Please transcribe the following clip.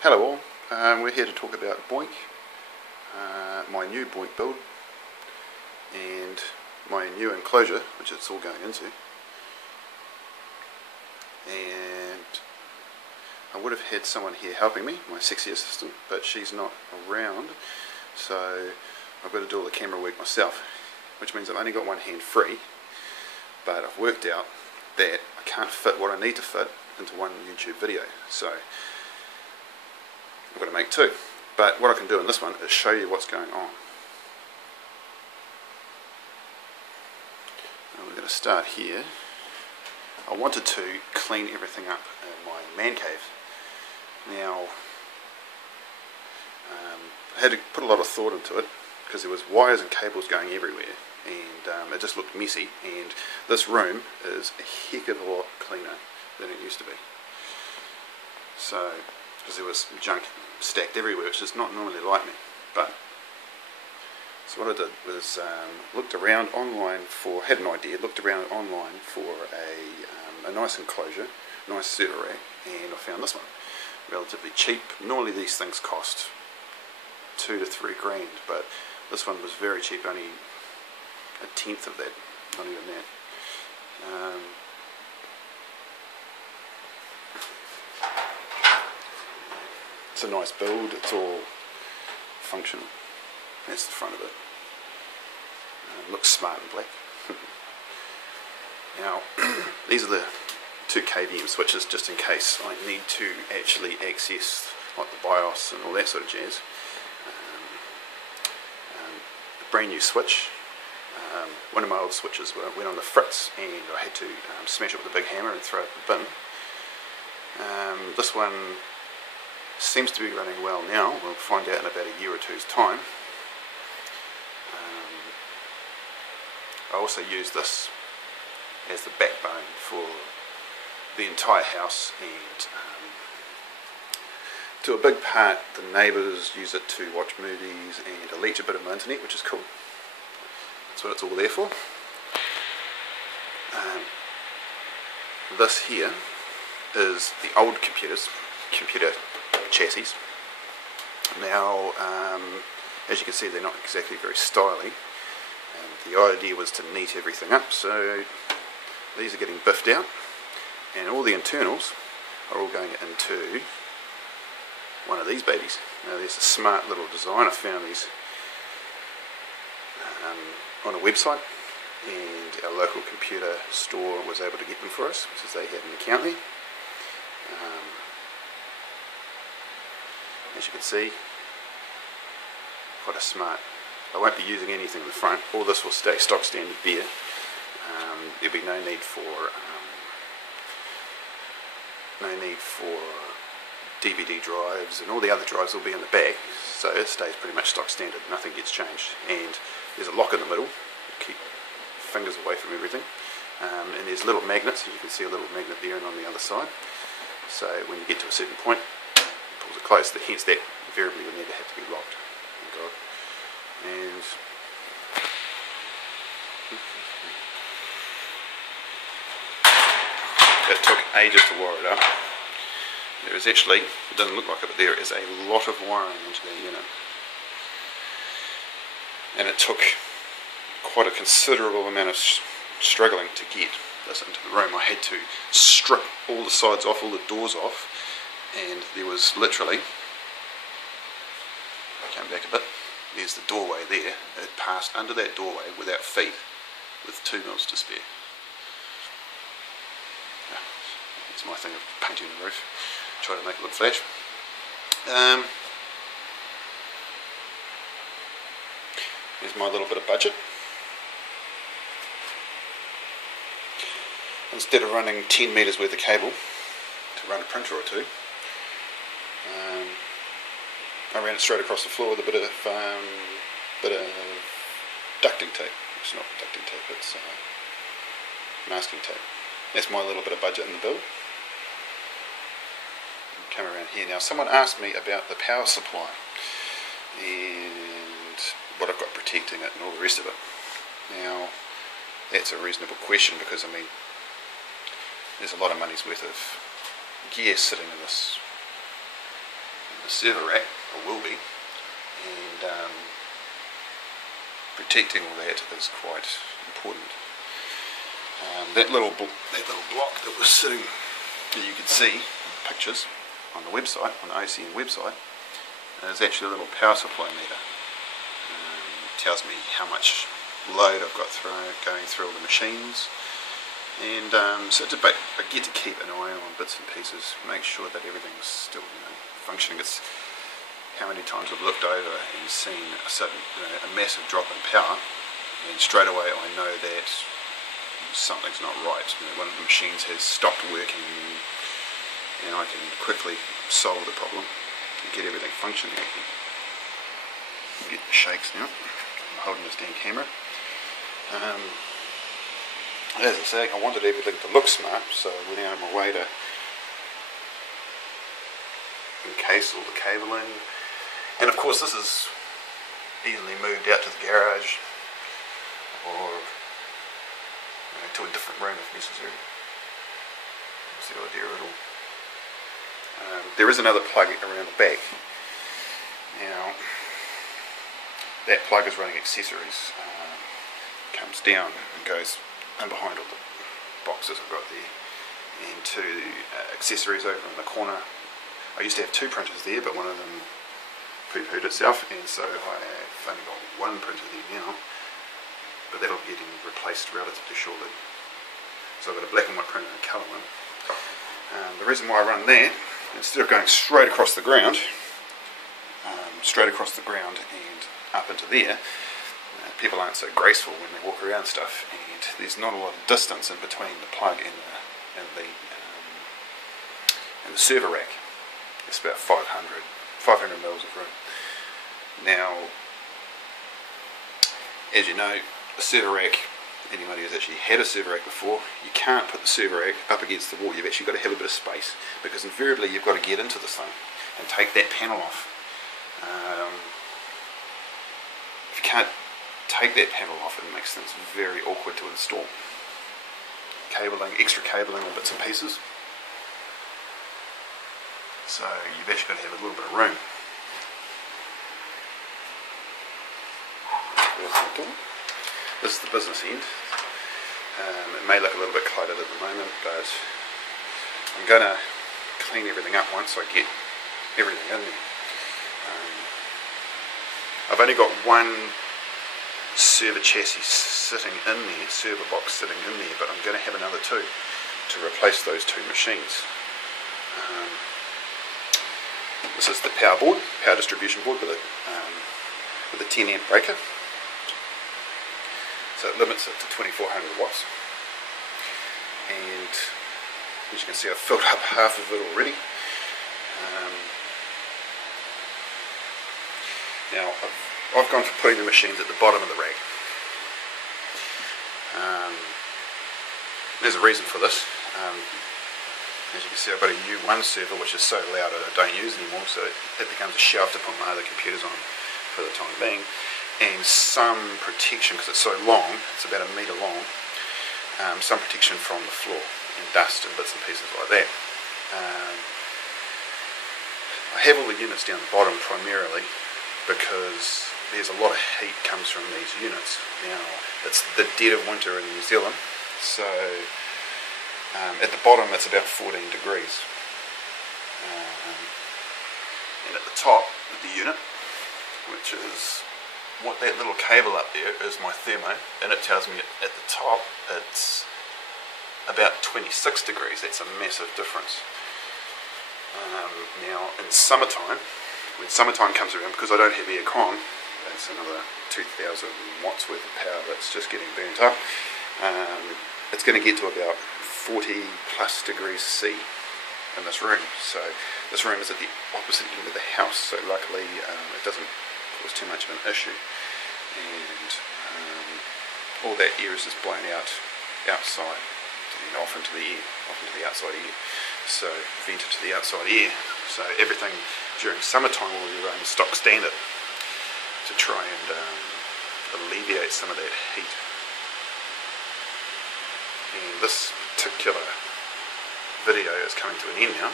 Hello all, we're here to talk about BOINC, my new BOINC build and my new enclosure which it's all going into. And I would have had someone here helping me, my sexy assistant, but she's not around, so I've got to do all the camera work myself, which means I've only got one hand free, but I've worked out that I can't fit what I need to fit into one YouTube video, so I've got to make two. But what I can do in this one is show you what's going on. And we're going to start here. I wanted to clean everything up in my man cave. Now, I had to put a lot of thought into it because there was wires and cables going everywhere, and it just looked messy. And this room is a heck of a lot cleaner than it used to be. So, because there was junk stacked everywhere, which is not normally like me. But so what I did was looked around online for, had an idea, looked around online for a nice enclosure, nice server rack, and I found this one, relatively cheap. Normally these things cost $2 to $3 grand, but this one was very cheap, only a tenth of that, not even that. It's a nice build, it's all functional. That's the front of it. Looks smart and black. Now, these are the two KVM switches just in case I need to actually access like the BIOS and all that sort of jazz. A brand new switch. One of my old switches went on the fritz and I had to smash it with a big hammer and throw it in the bin. This one seems to be running well now. We'll find out in about a year or two's time. I also use this as the backbone for the entire house, and to a big part the neighbours use it to watch movies and to leech a bit of my internet, which is cool. That's what it's all there for. This here is the old computer chassis. Now, as you can see, they're not exactly very stylish. The idea was to neat everything up, so these are getting biffed out, and all the internals are all going into one of these babies. Now, there's a smart little design. I found these on a website, and our local computer store was able to get them for us because they had an account there. As you can see, quite a smart. I won't be using anything in the front. All this will stay stock standard bare. There'll be no need for DVD drives, and all the other drives will be in the back. So it stays pretty much stock standard. Nothing gets changed. And there's a lock in the middle. Keep fingers away from everything. And there's little magnets. You can see a little magnet there and on the other side. So when you get to a certain point, it pulls it close. Hence that invariably will never have to be locked. Thank God. And it took ages to wire it up. There is actually, it doesn't look like it, but there is a lot of wiring into the unit. And it took quite a considerable amount of struggling to get this into the room. I had to strip all the sides off, all the doors off, and there was literally, come back a bit, there's the doorway there. It passed under that doorway without feet with 2 mils to spare. Yeah, that's my thing of painting the roof. Try to make it look flash. Here's my little bit of budget. Instead of running 10 metres worth of cable to run a printer or two, I ran it straight across the floor with a bit of ducting tape. It's not ducting tape, it's masking tape. That's my little bit of budget in the build. Come around here now. Someone asked me about the power supply and what I've got protecting it and all the rest of it. Now, that's a reasonable question because, I mean, there's a lot of money's worth of gear sitting in this the server rack, or will be, and protecting all that is quite important. That little block that was sitting, that you can see in the pictures on the website, on the OCN website, is actually a little power supply meter. It tells me how much load I've got going through all the machines, and so I get to keep an eye on bits and pieces, make sure that everything's still functioning. It's how many times I've looked over and seen a sudden, a massive drop in power, and straight away I know that something's not right. One of the machines has stopped working, and I can quickly solve the problem and get everything functioning again. Get the shakes now. I'm holding this damn camera. As I say, I wanted everything to look smart, so I went out of my way to encase all the cabling. And of course this is easily moved out to the garage or to a different room if necessary. That's the idea of it all. There is another plug around the back. Now, that plug is running accessories. Comes down and goes in behind all the boxes I've got there, and to accessories over in the corner. I used to have 2 printers there, but one of them poo-pooed itself, and so I've only got 1 printer there now, but that'll be getting replaced relatively shortly. So I've got a black and white printer and a colour one. The reason why I run that, instead of going straight across the ground and up into there, people aren't so graceful when they walk around stuff, and there's not a lot of distance in between the plug and the server rack. It's about 500 mils of room. Now, as you know, a server rack, anybody who's actually had a server rack before, you can't put the server rack up against the wall. You've actually got to have a bit of space, because invariably you've got to get into this thing and take that panel off. If you can't take that panel off, it makes things very awkward to install. Cabling, extra cabling and bits and pieces. So you've actually got to have a little bit of room. This is the business end. It may look a little bit cluttered at the moment, but I'm going to clean everything up once I get everything in there. I've only got 1 server chassis sitting in there, server box sitting in there, but I'm going to have another 2 to replace those 2 machines. This is the power board, power distribution board with a 10 amp breaker. So it limits it to 2400 watts. And as you can see, I've filled up half of it already. Now, I've gone for putting the machines at the bottom of the rack. There's a reason for this. As you can see, I've got a U1 server which is so loud that I don't use anymore, so it becomes a shelf to put my other computers on for the time being. And some protection, because it's so long, it's about 1 metre long, some protection from the floor and dust and bits and pieces like that. I have all the units down the bottom primarily because there's a lot of heat comes from these units. Now, it's the dead of winter in New Zealand, so at the bottom it's about 14 degrees. And at the top of the unit, which is what that little cable up there is, my thermo, and it tells me at the top it's about 26 degrees. That's a massive difference. Now in summertime, when summertime comes around, because I don't have aircon, that's another 2,000 watts worth of power that's just getting burnt up. It's going to get to about 40 plus degrees C in this room. So this room is at the opposite end of the house, so luckily it doesn't cause too much of an issue. And all that air is just blown out outside and off into the air, off into the outside air. So vented to the outside air. So everything during summertime will be run stock standard to try and alleviate some of that heat. And this particular video is coming to an end now.